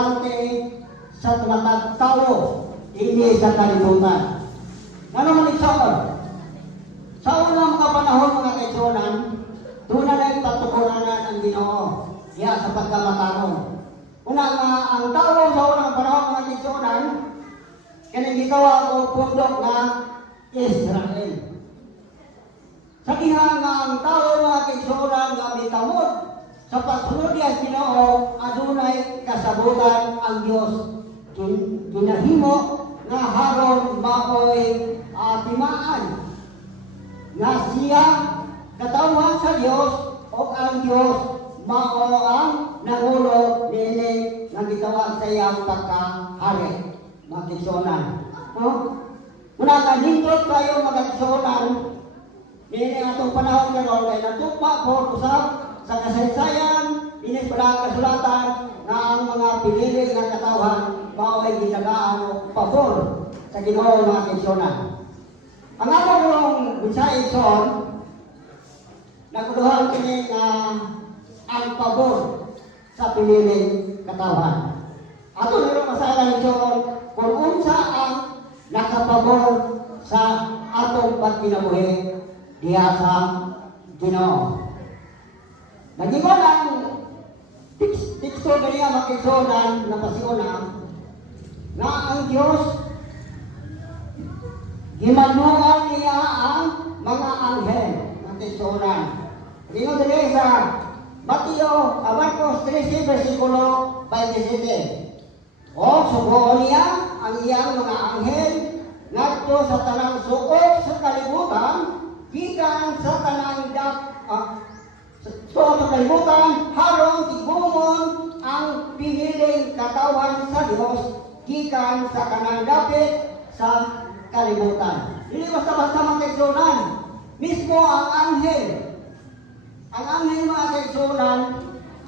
importante sa tumatagtawo hindi sa kalibutan. Ano man iksaon? Sa unang mga panahon mga kaigsunan, tuna na ipatuturanan ang Ginoo diya sa pagkamataron. Una nga ang tao sa unang panahon mga kaigsunan, kanang gitawag o pundok na Israel. Sa diha nga ang tao mga kaigsunan nga mitawod sa pagsunod niya Ginoo, adunay kasabutan ang Dios. Ginahimo nga haron maoy timaan nga siya katawhan sa Dios o ang Dios mao ang nangulo nini nga gitawag sa iyang pagkahari. Mga kaigsunan, no? Muna kanindot kayo mga kaigsunan, nini atong panahon karon kay natugma po usab sa kasaysayan, dinis pala kasulatan nga ang mga pinili nga katawhan mao'y gitagaan o pabor sa Ginoo mga kaigsunan. Ang among mensahe son, naguluhan kini nga ang pabor sa pinili katawhan. Ato nilo masalan son kung unsa ang nakapabor sa atong pagkinabuhi diha sa Ginoo. Nagiban ang teksto ganiya makigsunan na pasiuna nga ang Diyos gimanuan niya ang mga anghel ng tekstonan. Tingnan dili sa Marcos 13 versikulo 27. O sugoon niya ang iyang mga anghel ngadto sa tanang suot sa kalibutan gikan sa tanang sa kalibutan, harong tigumon ang piniling katawan sa Diyos gikan sa kanang dapit sa kalibutan. Dili basta-basta mga kaigsunan, mismo ang anghel mga kaigsunan,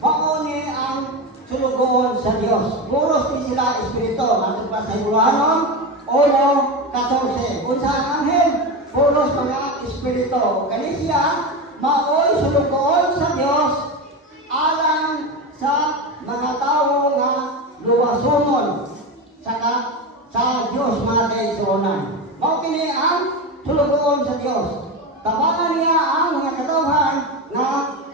mauni ang sulugoon sa Diyos. Puros din sila espiritu, ato pa sa Hebreanon 1:14. Unsa ang anghel? Puros mga espiritu. Kani siya maoy sulugoon sa Dios alang sa mga tawo nga luwasonon sa Dios mga kaigsunan. Mao kini ang sulugoon sa Dios. Tabangan niya ang mga katawhan nga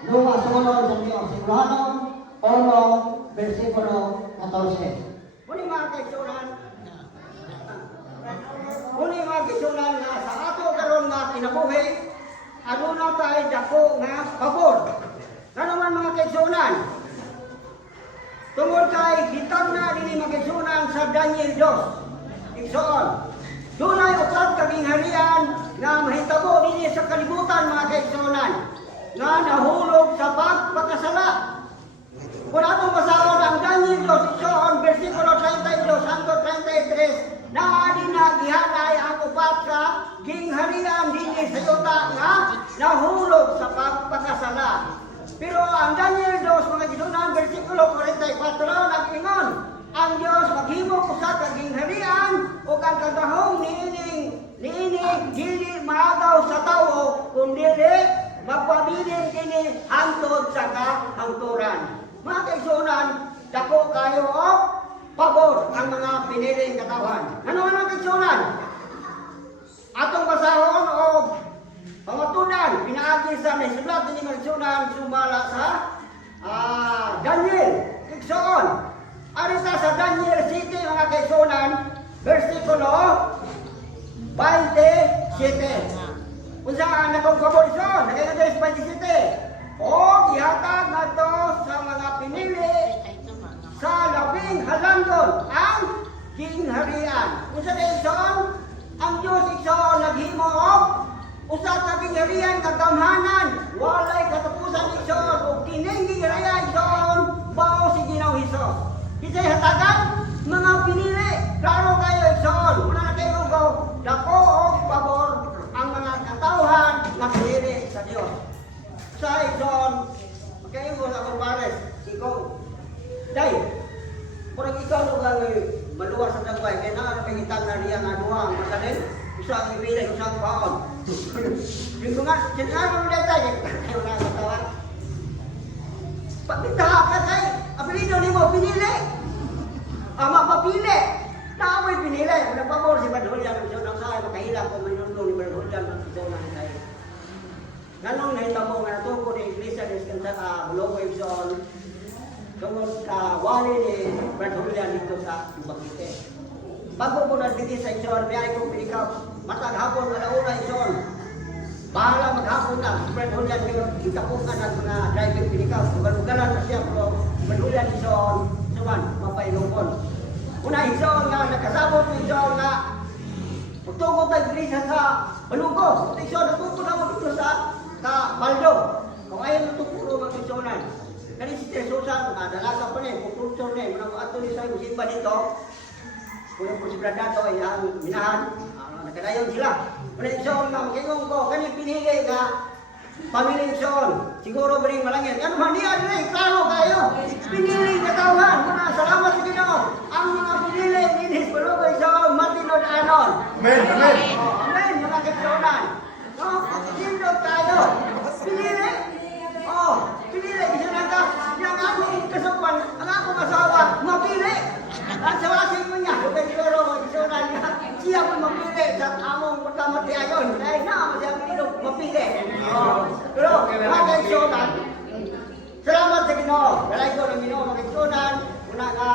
luwasonon sa Dios. Hebreanon 1 versikulo 14. Muni mga kaigsunan, nga sa ato karon nga kinabuhi aduna tayo dako nga pabor. Ano man mga kaigsunan? Tungod kay hitag na dinhi mga kaigsunan sa Daniel 2. Igsoon. Dunay upat ka gingharian nga mahitabo dinhi sa kalibutan mga kaigsunan nga nahulog sa pagpakasala. Kung atong basahon ang Daniel 2 igsoon versikulo 32 hangtod 33 na gihanay ang upat ka gingharian dinhi sa yuta nga nahulog sa pagpakasala. Pero ang Daniel 2 mga kaigsunan versikulo 44 nag-ingon ang Dios maghimo usa ka gingharian o kang kagahong niining dili maagaw sa tawo kundi magpabilin kini hangtod sa kahangturan. Mga kaigsunan, dako kayo og pabor ang mga piniling katawhan. Ano mga kaigsunan? Atong basahon o pamatunan, pinaagi sa naisulat ni mga kaigsunan sumala sa Daniel. Igsoon. Arita sa Daniel City mga kaigsunan, versikulo 27. Unsa ang nakapabor ison? Nakailangan 27. O gihatag nato sa mga pinili sa labing halandon ang gingharian. Unsa kaigsoon? Ang Dios igsoon naghimo og usa ka gingharian kagamhanan, walay katapusan igsoon ug kining gingharian igsoon bao si Ginoong Hesus. Kisay hatagan mga pinili. Klaro kayo igsoon. Una na kayo go dako og pabor ang mga katawhan nga pinili sa Dios. Sa igsoon, kayo mo sa pares, ikaw. Day, kurang ikaw lugang maluwas sa dagway, kaya nakapangitang na niya nga duwang, masalin, usang ibilang, usang paon. Yung ko nga, sinasabi mo dito, kayo na katawa. Pagkitaha ka kay, apelido ni mo, pinili. Ama mapili. Naamoy pinili. Unang pabor si Badhulyan ang siya ng sahay. Makahilang kung may nunong ni Badhulyan ang siya ng sahay. Ganong nahitabo nga natuko ni Iglesia ni Bulogoy Zone. Tungkol ka wali ni Badhulyan dito sa Bagite. Bago ko nandito sa Ison, biyay kong pinikaw. Matag hapon, alauna Ison. Bahala maghapon na. Badhulyan yung ikapungan ng mga driving pinikaw. Ugalugalan na siya pero Badhulyan Ison. Suman, mapailungkon. Una Ison nga, nakasabot ni Ison nga. Magtungkol tayo Iglesia sa Balungko. Ison, natungkol na mo dito sa Baldo. Kung ayaw natungkol mga Isonan. Kani si Tesusan, dalaga pa niya, kukultur niya. Muna ato niya sa musimba dito. Kung po si Bradato ay minahan. Nakadayon sila. Muna Ison nga, makingong ko. Kani pinili nga pamilya Ison. Siguro ba rin malangin. Yan man niya, klaro kayo. Pinili na tauhan. Muna, salamat sa Ginoo. Ang mga pinili, Ninis, Bulogoy Ison, matinod anon. Amen, amen. Amen, mga kasonan. No, sindot tayo. Pinili. Pinili. Isa na ka. Yang akong kasupan, ang akong asawa, mapili. At sa wasing mo niya, kung siguro, magkasunan niya, siya mo mapili sa among pagkamati ayon. Dahil na, siya pinilog mapili. Pero, mga kasonan, salamat sa Ginoo. Dalay ko ng Ginoo, mga kasonan, una ka,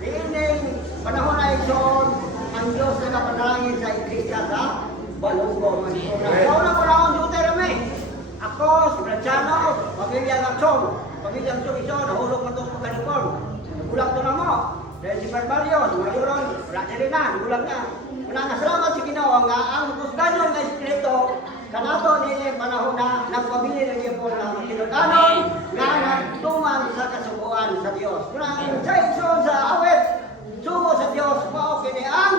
iining panahon na ison, ang Diyos na kapanalangin sa Iglesia sa Balungko. Kauna ko na akong Deuteronomy. Ako, si Brachano, pamilya ng Chong. Pamilya ng Chong ito, nahulog na itong pagkaliporn. Nagulang ito na mo. Dahil si Barbario, si Maluron, wala na rin na, nagulang na. Salamat si Ginoo nga ang kusganyon na Espiritu, kanato nila panahon na nagpabili ng iyo po na matinutanon nga nagtuman sa kasubuan sa Diyos. Sa ison sa awit, sugo sa Diyos, maokini ang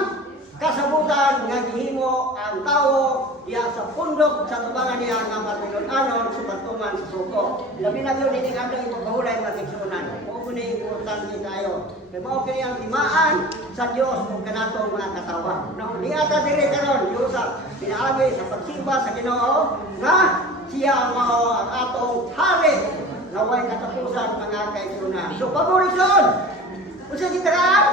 kasabutan nga gihimo ang tao iya sa pundok sa tubangan niya nga matinunanon sa pagtuman sa suko. Labi na yun, hindi nga ang ipagpahulay magkiksunan. Huwag na importante tayo. Kaya maokini ang timaan sa Diyos kung kanatong mga katawa. Ni ata dire karon, Diyosap, pinaagi sa pagsimba sa Ginoo nga siya ang atong hari na way katapusan mga kaigsunan. So, paborison! Kung sa gitaraan,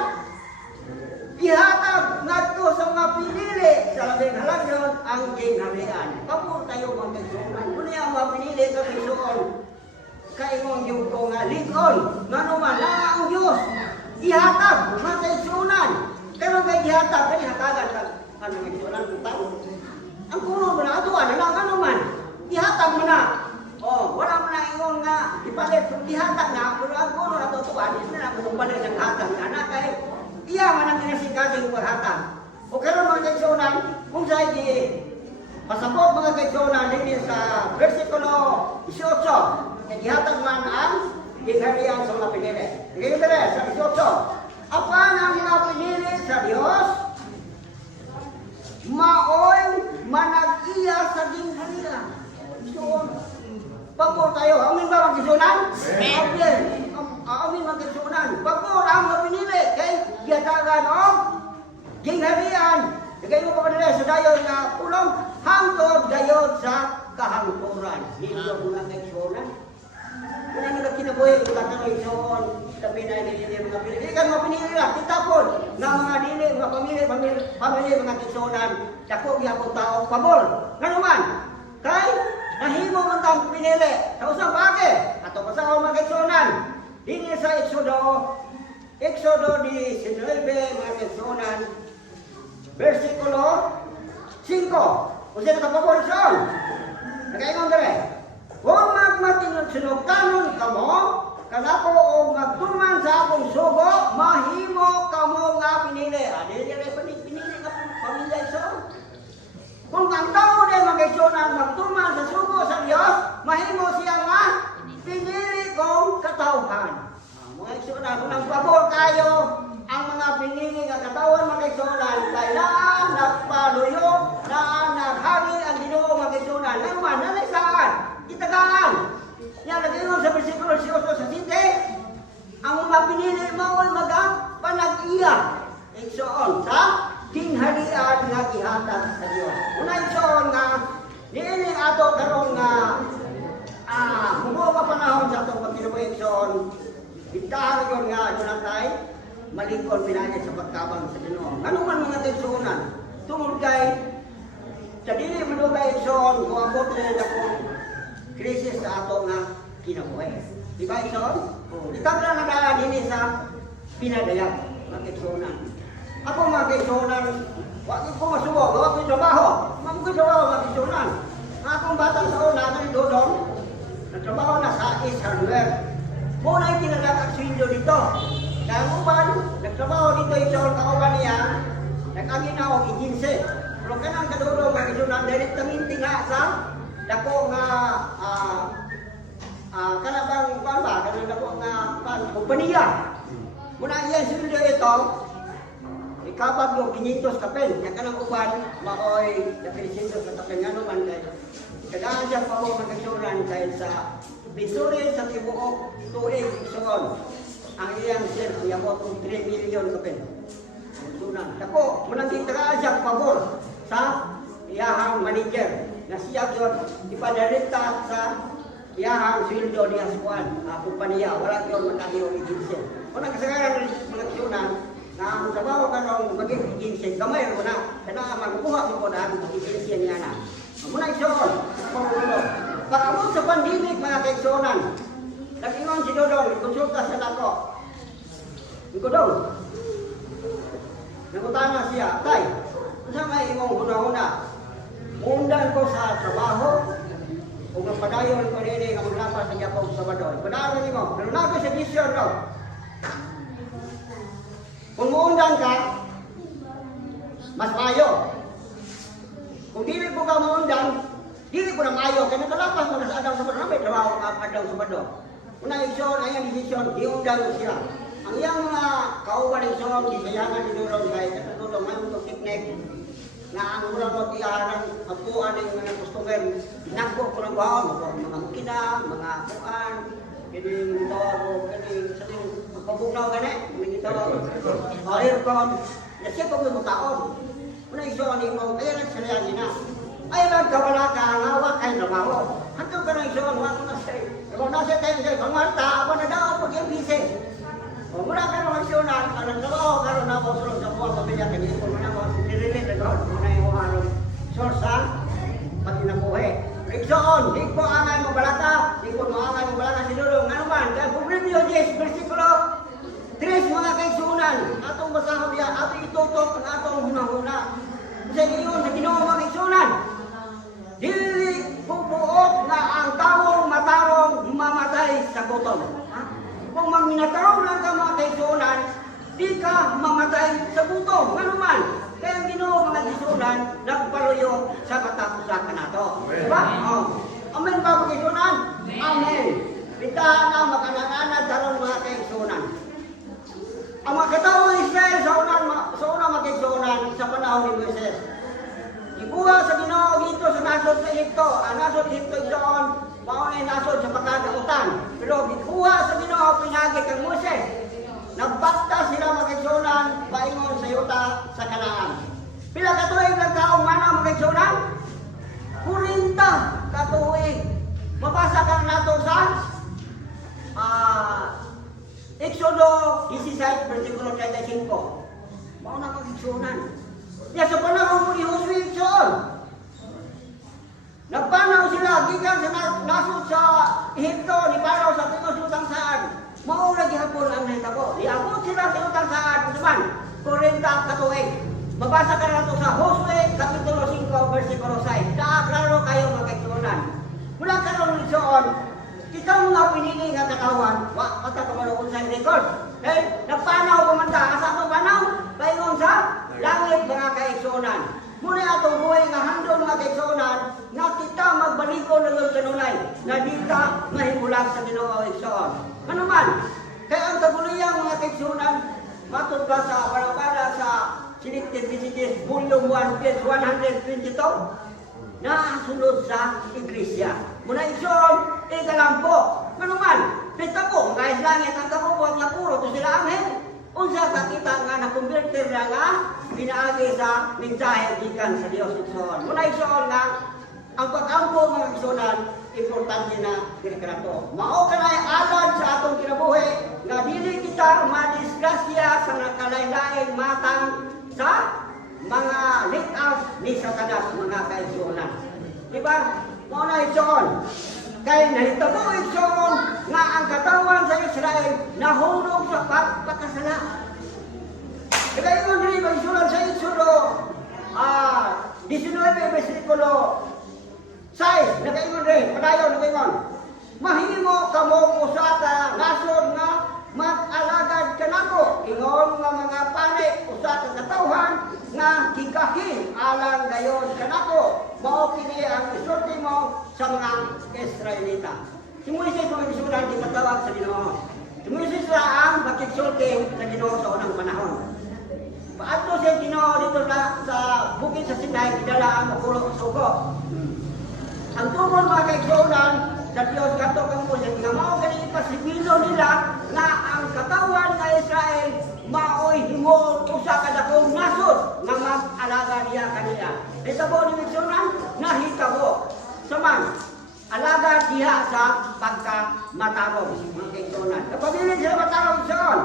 ihatag ngadto sa mga pinili sa labing halagyon ang gingharian. Pabor tayo mga kaigsunan. Kung niya mga pinili sa kaigsunan, kaingon yung ko nga ligon, nga naman, ang Diyos, ihatag mga kaigsunan. Pero kay ihatag, kaya hatagan ka, ano nga kaigsunan kung tao. Ang kuno mo na, atuan na lang, ano man, ihatag mo na. Wala mo na ingon nga, ipalit, kung ihatag na, pero ang kuno na tutuan, hindi na kung palit ng hatag nga na, kahit iya man ang kinasikasin ng paghatag. O karon mga kaigsunan, kung sa'y di pasabot mga kaigsunan, hindi sa versikulo 18, ihatag man ang gingharian sa mga pinili. Sige sa 18, apan ang mga pinili sa Diyos, maoy manag-iya sa gingharian. So, pagpor tayo, amin ba magkisunan? Amen. Amin magkisunan. Pagpor ang mga pinili, kay giyatagan o gingharian. Nagay mo pa kanila sa dayon na ulong hangtod dayon sa kahangturan. Hindi mo na kaigsunan. Kung ano na kinabuhi, kung tatang ison, sabi na hindi mga pinili. Ikan mga pinili lang, titapon na mga dili, mga pamilya, mga kaigsunan. Dako gihapon tao, pabor. Nga naman, kay nahimo man tang pinili. Sa usang bagay, ato pa sa mga kaigsunan. Dini sa Exodo 19, mga kaigsunan, versikulo 5. Kung sino kapabor ison, nakaingon dere. Kung magmatinod-sinugtanon kamo, kanako o magtuman sa akong sugo, mahimo kamo nga pinili. Dili pinili nga pamilya ison. Kung ang tao din mag-igsunan magtuman sa sugo sa Diyos, mahimo siya nga pinili kong katauhan. Mga igsunan, kung nagpabor kayo, ang mga pinili nga katawan mga igsunan, kailangan nagpaluyo, naghagi ang Ginoo mga igsunan. Naman, nanay saan? Itagaan. Yan, nag-ingon sa versikulo 18 sa Sinte, ang mga pinili mawal panag-iya. Igsuon sa gingharian nga ihatag sa Diyos. Una igsuon nga, niining ato karong nga mubuo ka panahon sa atong pagkinabuhi igsuon, bitahan yun nga, ano lang tayo, malikon pinagay sa pagtabang sa Ginoo. Ano man mga kaigsuonan, tungod kay sa dili madugay igsoon kung abot na akong krisis sa ato nga kinabuhi. Di ba igsoon? Itabla na daan din sa pinadayag mga kaigsuonan. Ako mga kaigsuonan, wag ko masubo, wag ko trabaho. Wag ko trabaho mga kaigsuonan. Akong bata sa una na dodong, nagtrabaho na sa East Hardware. Muna yung kinalagak swindow dito. Kaya uban, nagtrabaho dito igsoon kauban niya, nag-agin na akong agency. Pero kanang kadulong mga kaigsuonan, direktamente nga sa dako nga kanabang ba, kanang dako nga kumpanya. Muna yan swindow ito, ikabag yung 500 kapel. Yan ka ng uban, maoy na 300 sa kapel. Nga naman kay kadaan siya pa mo magkasuran dahil sa Bisuri sa Tibuok, tuig igsoon. Ang iyang sir, iyabot ng 3 million kapel. Sunan. Dako, munang kitaan siya pabor sa iyahang manager. Na siya yun, ipadarekta sa iyahang sweldo niya sa kumpanya. Wala yun mataliw agency. Munang kasagaran mga kasunan, na ang trabaho ka nung maging agency, gamay mo na. Kaya magkuha mo po na ang agency niya na. Muna igsoon, pag-abot sa pandemic mga kaigsuonan, nag-ingon si Dodong, konsulta sa nako. Dodong, nagutana siya, tay, saan may imong huna-huna? Undan ko sa trabaho, kung nagpadayon ko rin ang maglapas sa Japan sa Sabado. Padayon mo, pero na ako sa mission daw. Kung muundan ka, mas mayo. Kung dili po ka muundan, dili po na mayo. Kaya nakalapas mo na sa Adang Sabado. May trabaho ka Adang Sabado. Una igsoon, ayang desisyon, diundan mo siya. Ang iyang mga kauban igsoon, gisayangan ni Durong kahit katulong ang itong teknik na ang mula mo iarang apuan ng mga customer, dinagpo ko ng baon, mga mukina, mga apuan, kining tawag ko, kining saling magpabugnaw gani, kining tawag ko, aircon, kasi pag may mutaon, muna igsoon mo, kaya nagsalayan niya na. Ay nagkawala ka, ang hawak kayo trabaho. Hantong ka na igsoon, wala ko na siya. Kung nasa tayo siya, pangmarta, ako na daw, pag yung bise. O muna ka na magsyonan, ang nagtrabaho, karoon na ako sulong sa buwan, pamilya, kanya ko muna ako, nirelate na doon, muna yung umarong sorsa, pati na buhay. Igsoon, di ko angay mo balata, di ko angay mo balata si Dudong, ano man, kaya Proverbio 10, versikulo 3, mga kaigsuonan, atong basahon niya, atong itutok, ang atong hunahuna. Sa iyon, sa Ginoo mga kaigsuonan, dili bubuot na ang taong matarong mamatay sa gutom. Kung magminatarong lang ka mga kaigsuonan, di ka mamatay sa gutom. Ano man? Kaya ang Ginoo mga kaigsuonan, nagpaluyo sa katapusan ka nato. Diba? Amen ba mga kaigsuonan? Amen. Pintahan na makananganad taron mga kaigsuonan. Ang mga katawang Israel sa unang mga kaigsuonan sa panahon ni Moises. Ibuha sa Ginoo dito sa nasod sa Egypto. Ang nasod Egypto igsoon, maunay nasod sa pagkakautan. Pero ibuha sa Ginoo pinagi kang Moises. Nagbakta sila mga kaigsuonan paingon sa yuta sa Kanaan. Pila ka tuig lang taong mana mga kaigsuonan? 40 ka tuig. Mabasa ka nato sa Exodo 16, versikulo 35. Mauna mga kaigsuonan. Ya sa panahon ni Josue igsoon. Nagpanaw sila gikan sa nasod sa Ehipto ni Paro sa tingos utang saan. Mao na gihapon ang nahitabo. Diabot sila sa utang saan kusuman 40 ka tuig. Mabasa ka nato sa Josue kapitulo 5 versikulo 6. Klaro kayo mga kaigsuonan. Mula karon igsoon, kita mga pinili nga katawan, wa pata ka manuon sa record. Nagpanaw kumanda asa to panaw paingon sa langit mga kaigsuonan. Muna atong buhay nga handom mga kaigsuonan nga kita magbaliko ng iyong kanunay na di ka mahimulag sa Ginoo igsoon. Ano man, kaya ang kaguliyang mga kaigsuonan matod ka sa barabara sa Selected Messages Volume 1 page 122 na sunod sa iglesia. Muna igsoon, ikalampo. Ano man, pita po, kahit langit ang kabubuhat nga puro to sila amen. Unsa ka kita nga nakonverter na nga pinaagi sa mensahe gikan sa Dios igsoon. Muna igsoon nga ang pag-ampo mga igsoonan importante na direkrato. Mao kanay alam sa atong kinabuhi nga dili kita madisgrasya sa nakalain-laing matang sa mga lit-out ni Satanas mga kaigsuonan. Diba? Mao na igsuon. Kay nahitabo igsuon nga ang katawan sa Israel nahulog sa pagpakasala. Kaya yun dili magsulat sa Exodo 19 versikulo 6, nagaingon rin, padayon, nagaingon. Mahimo kamo usa ka nasod nga mag-alagad kanako. Ingon nga mga pani, usa ka katawhan nga gigahin alang gayon kanako. Mao kini ang isulti mo sa mga Israelita. Si Moises mga isulan di matawag sa Ginoo. Si Moises ra ang makigsulti sa Ginoo sa unang panahon. Paadto siya Ginoo dito sa bukid sa Sinai, gidala ang mapulo sugo. Ang tungkol mga kaigsuonan sa Diyos kato kang Moses nga mao gani ipasibilo nila nga ang katawan nga Israel maoy himo usa ka dakong nasod nga mag-alaga niya kanila. Hitabo ni kaigsuonan nahitabo. Saman alaga diha sa pagkamatarong mga kaigsuonan. Kapabilin sila matarong igsuon.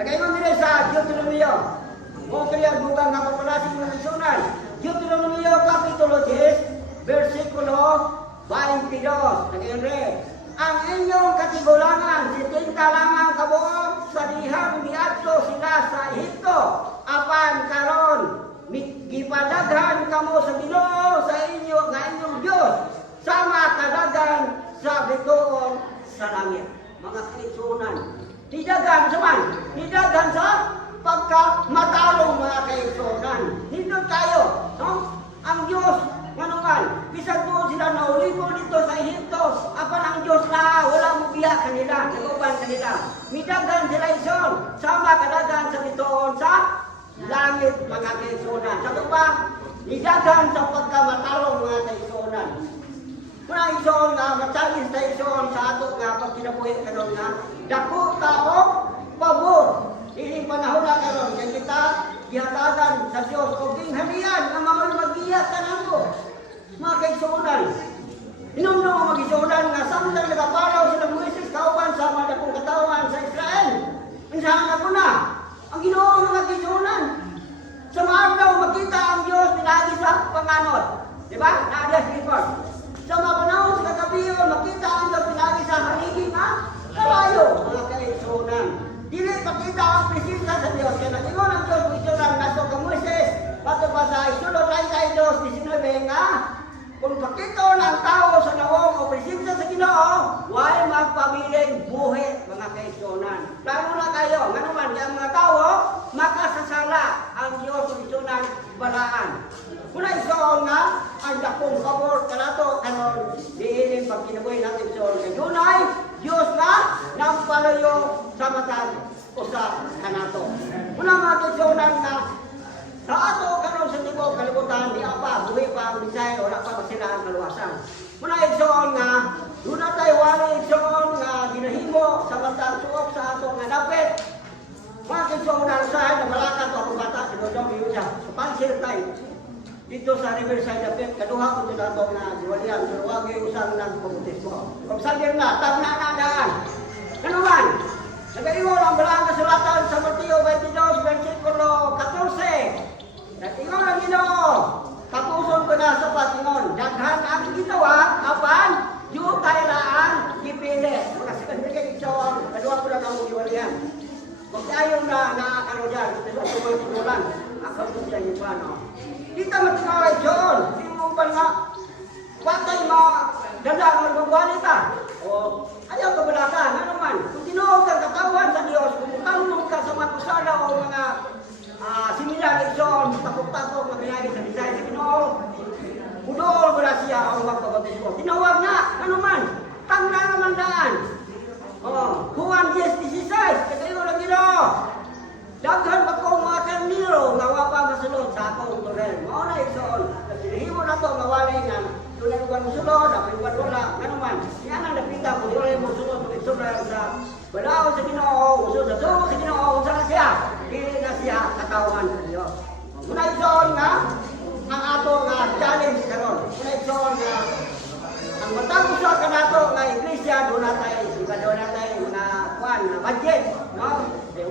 Nagaingon nila sa Deuteronomio. O kaya bukan nga papalasing mga kaigsuonan. Deuteronomio Kapitulo 10 versikulo 22. Naging ang inyong katigulangan, 70 lamang kabuok sa dihang miadto sila sa Ehipto. Apan karon, gipadaghan kamo sa Ginoo sa inyo nga inyong Dios, sama kadaghan sa bituon sa langit. Mga kaigsuonan, didagan saman, didagan sa pagkamatalong mga kaigsuonan. Hindot tayo, no? Ang Diyos manukan, bisan po sila naulipo dito sa Ehipto, apan ang Diyos na wala mo biya kanila, naguban kanila. Midagan sila ison, sama kadagan sa bituon sa langit mga kaigsuonan. Sa ito pa, nidagan sa pagkamatalong mga kaigsuonan. Muna ison nga, matagis na ison sa ato nga pagkinabuhi karon nga, dako tao, pabor. Ining panahon na karon kay kita gihatagan sa Dios og ginghalian nga mao mag-iya kanako. Mga kaigsuonan. Inom na mag-igsuonan nga samtang nagapalaw sila Moises kauban sa mga dakong katawan sa Israel. Unsahan na kuna? Ang Ginoo mga kaigsuonan. Sa maadlaw makita ang Dios pinagi sa panganod. Di ba? Naada sa report. Sa mga panahon sa kagabiyon makita ang Dios pinagi sa haligi nga kalayo mga kaigsuonan. Dili pakita ang presensya sa Dios. Kaya nagingon ang Diyos mo isulang naso ka Moises. Pato pa sa isulong ray sa Diyos 19 nga. Kung pakita ng tao sa nawong o presensya sa Ginoo, why magpabiling buhi mga kaigsuonan. Lalo na kayo, nga naman, yung mga tao, makasasala ang Diyos mo isulang balaan. Kung igsuon nga, ang dakong kabor kanato kanon diining pagkinabuhi natin igsuon kay Dunay, Diyos na nampalayo sa matag usa kanato. Muna mga kaigsuonan nga sa ato karon sa tibok kalibutan di apa buhi pa ang Bisaya wala pa sila ang kaluwasan. Muna igsuon nga duna tayo wala igsuon nga ginahimo sa matag suok sa ato nga dapit. Mga kaigsuonan sa na malakat ako bata si Dodong Yusa. Sa pansil tayo dito sa Riverside Dapit, kaduha ko dito ato nga diwalian, pero wag yung usang nagpabutismo. Kung sabihin na, tap na nadaan. Ano man? Nag-iwan ang balang kasulatan sa Mateo 22, versikulo 14. Nag-iwan ang Ginoo. Tapuson ko na sa patingon. Daghan ang ginawa, apan, yung kailaan, ipili. Mga sikandikig sa kaduha ko na ang diwalian. Kung tayo na nakakaro dyan, ito sa tumoy punulan. Ako ito siya yung paano. Dito matinaway John, yung pa nga, patay mga dala ng magbabalita. O, ayaw ka balata, nga naman, kung tinuog ang katawan sa Diyos, kung tanong ka sa mga kusala o mga similar John, tapok-tapok na pinagi sa Bisaya sa Ginoo, budol mo na siya ang magbabatis ko. Tinawag na, nga naman, tangla naman daan. O, Juan 10:16, kagayo lang Ginoo. Daghan pa ko mga karniro nga wa pa masulod sa akong tunel. Mao na igsoon. Sinihimo na to nga walay nga tunel ko masulod, apay wala. Kanuman, yan ang napita ko walay masulod igsoon sa balaw sa Ginoo, usod sa sugo sa Ginoo unsa na siya? Dili na siya katawan sa Dios. Muna igsoon nga ang ato nga challenge karon. Muna igsoon nga ang matag usa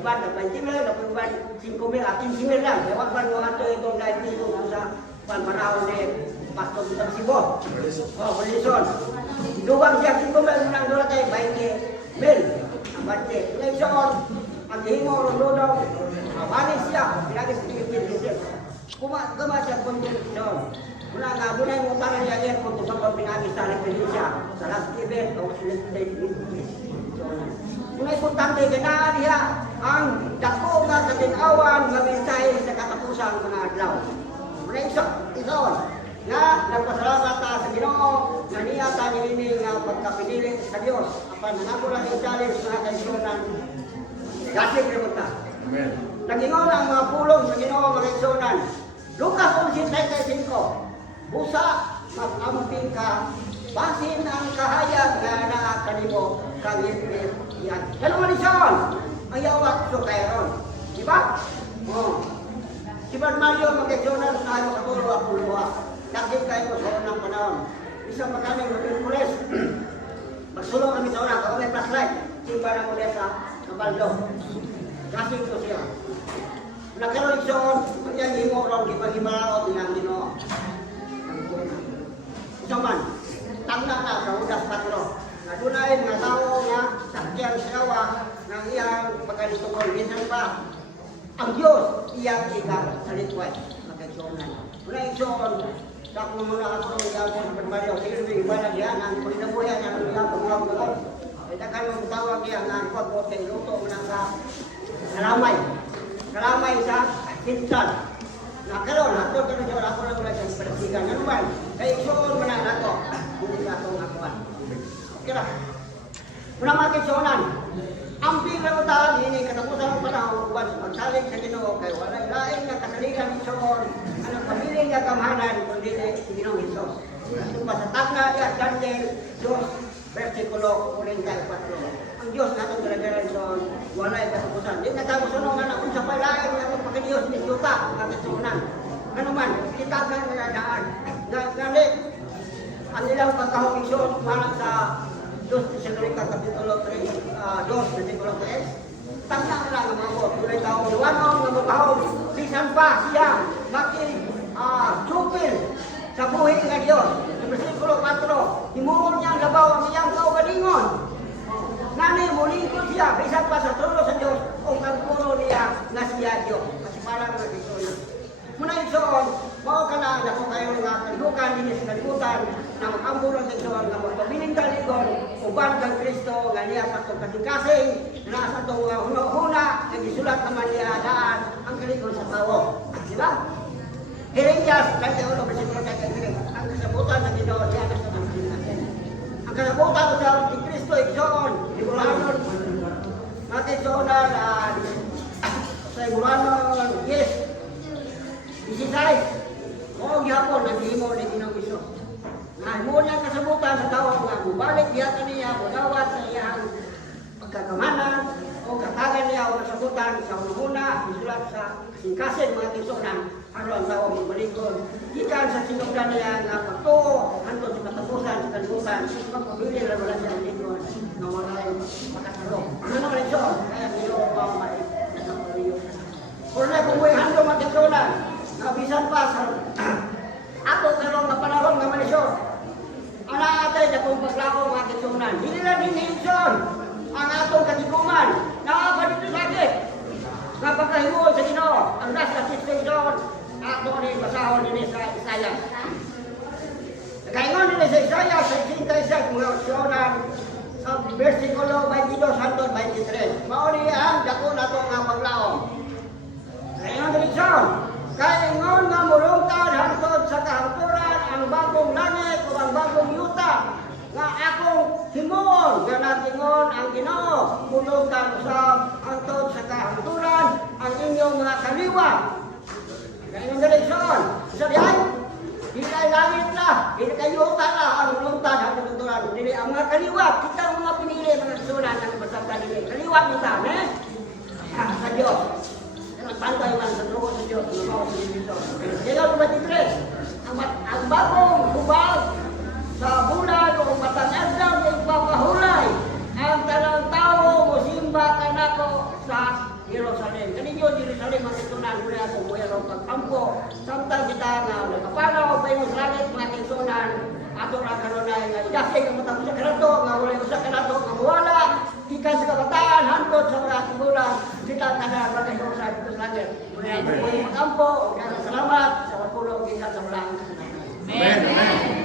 uban na 20 mil, na uban 5 mil, 15 mil lang. Kaya wag man mo ato itong live dito sa panahon ni Pastor Butang Sibo. Oh, Wilson. Duwang siya 5 mil nang doon tayo 20 mil. Ang bante. Ngayon, ang himo ron doon, manis siya, pinagis tingin-tingin. Kuma siya kung doon. Mula nga, muna yung utangan niya yan kung tukang pinagis sa siya sa last event o sinistate Muna importante, ganaan niya ang dako nga katinawan nga mensahe sa katapusan mga adlaw. Muna ison, nga nagpasalamat ta sa Ginoo nga niya ta niini nga pagkapinili sa Dios apan nangako lang yung challenge mga kaigsunan gasig rimot ta. Amen. Nagingon ang mga pulong sa Ginoo mga kaigsunan. Lucas 11:35 busa mag-amping ka basin ang kahayag nga naa kanimo kang Yehweh iyan. Ganun man iyon ang yawat so kayron. Di ba? Oh. Si Mario mag-kaigsunan tayo katulong ang puluha. Nakit kayo sa unang panahon. Isang magkaming mag-Merkules. Magsulong kami sa unang. Ako may flashlight. Simba na muli sa Kabaldo. Kasi ito siya. Nagkaroon siya. Kanyang himo ron. Ipag-ibarao. Tinang-Ginoo. Isang man. Tangna na sa Udas 4. Nadunayin nga tao nga sakyang siyawa ng iyang pagkalitungkol. Minsan pa. Ang Diyos iyang ikaw sa litway. Magkagsunan. Mula iyon. Sa kung muna ako ng iyapon sa Mario, sige rin iba na diyan, ang paginabuyan niya ng iyapon mga mga. Ito kayo tawag niya nga pag-bote, luto mo ng kalamay. Kalamay sa sinsan. Nakaroon, nato ka rin ako na wala sa palasigan. Ano ba? Kaya isuon mo na nato. Hindi ka itong akuan. Okay na. Muna mga kitsunan, ang pinagutahan, hindi katapusan ng panahon, magsaling sa Ginoo, kay walay laing nga kasaligan ni Soon, ang pamilya nga kamahanan, kundi si Ginoong Hesus. Ito pa sa tagna niya, Daniel 2, versikulo 44. Ang Diyos na itong dalagaran doon, walay katapusan. Hindi nagkagusunong nga na kung sa palaing nga magpakadiyos ni Yuta, ang katsunan. Ano man, kitagan na daan. Ngali, ang ilang pagkahumisyon, malang sa 2 Tesalonica Kapitulo 3, 2 Versikulo 3. Tangkang lang ang mga bot. Tulay taong iwanong ng mabahong. Bisan pa siya supil sa buhay ng Diyos. Sa Versikulo 4, himuon niyang labaw ang iyang kaugalingon. Nani, mulingkod siya. Bisan pa sa trono sa Diyos o pagpuro niya na siya Diyos. Kasi parang nag-isoy. Muna isoon, mao ka na ako kayo nga kalibukan din sa kalibutan na mag-ambul ang isoon na magpabiling kaligon uban kang Kristo nga niya sa itong kasing-kasing na sa itong huna nag-isulat naman niya daan ang kaligon sa tao. Diba? Jeremias, kaya ulo, versikulo 33, ang kasabutan ng Ginoo siya na sa mga ang kasabutan ko sa Kristo isoon, Iburanon, natin isoon sa Iburanon, yes, Isisay, o gihapon, naghihimo ni Ginoong Hesus. Nga, mo niya kasabutan sa tao nga, bubalik diya niya, budawat sa iyang pagkakamanan, o katagan niya o kasabutan sa una, isulat sa kasing-kasing mga tisunan, ano ang tao magbalikod. Ikan sa sinugdan niya nga pagtuo, hantod sa katapusan, sa kalibutan, magpabili na wala siya ang likod, na wala yung makasarong. Ano naman ito? Kaya Ginoo ba may nakapariyo. Kung na kumuhay hantod mga tisunan, kabisan pa sa ato karong nga panahon nga manisyon. Ana atay na kung paglako mga kitsunan. Hindi na din hinson ang atong katiguman. Nakaka dito sa atin. Nga pagkahimuon sa Ginoo. Ang last na situation, ato rin masahon din sa Isaiah. Nakaingon din sa Isaiah sa 66 mga kitsunan sa versikulo 22 hangtod 23. Mauni ang dako na ito nga paglaom. Nakaingon din sa kaingon nga mulungtad hangtod sa kahangturan ang bagong langit o ang bagong yuta nga akong himuon nga natingon ang Ginoo mulungtad usab hangtod sa kahangturan ang inyong mga kaliwa. Kaingon direksyon sa diay di kay langit na di kay yuta na ang mulungtad hangtod sa kahangturan dili ang mga kaliwa kita ang mga pinili mga sunan ang basabta dili kaliwa kita sa Dios. Pantay man sa truko sa Diyos, lumaw sa Diyos. Kaya 23, ang bagong hubag sa bulan o matangad lang yung papahulay, ang tanang tao mo simba ka nako sa Jerusalem. Kaninyo Jerusalem ang itunan muli ato buherong pagkampo. Samtang kita nga nakapanaw pa yung langit mga kaigsunan. Ato na kanunay nga idasig ang matang sa kanato nga wala sa kanato nga mawala. Ikan sa kabataan, hantod sa mga tigulan. Kita tanan mga kaigsunan sa langit. Muli ato pagkampo. Salamat sa pagpulong kita sa mga. Amen.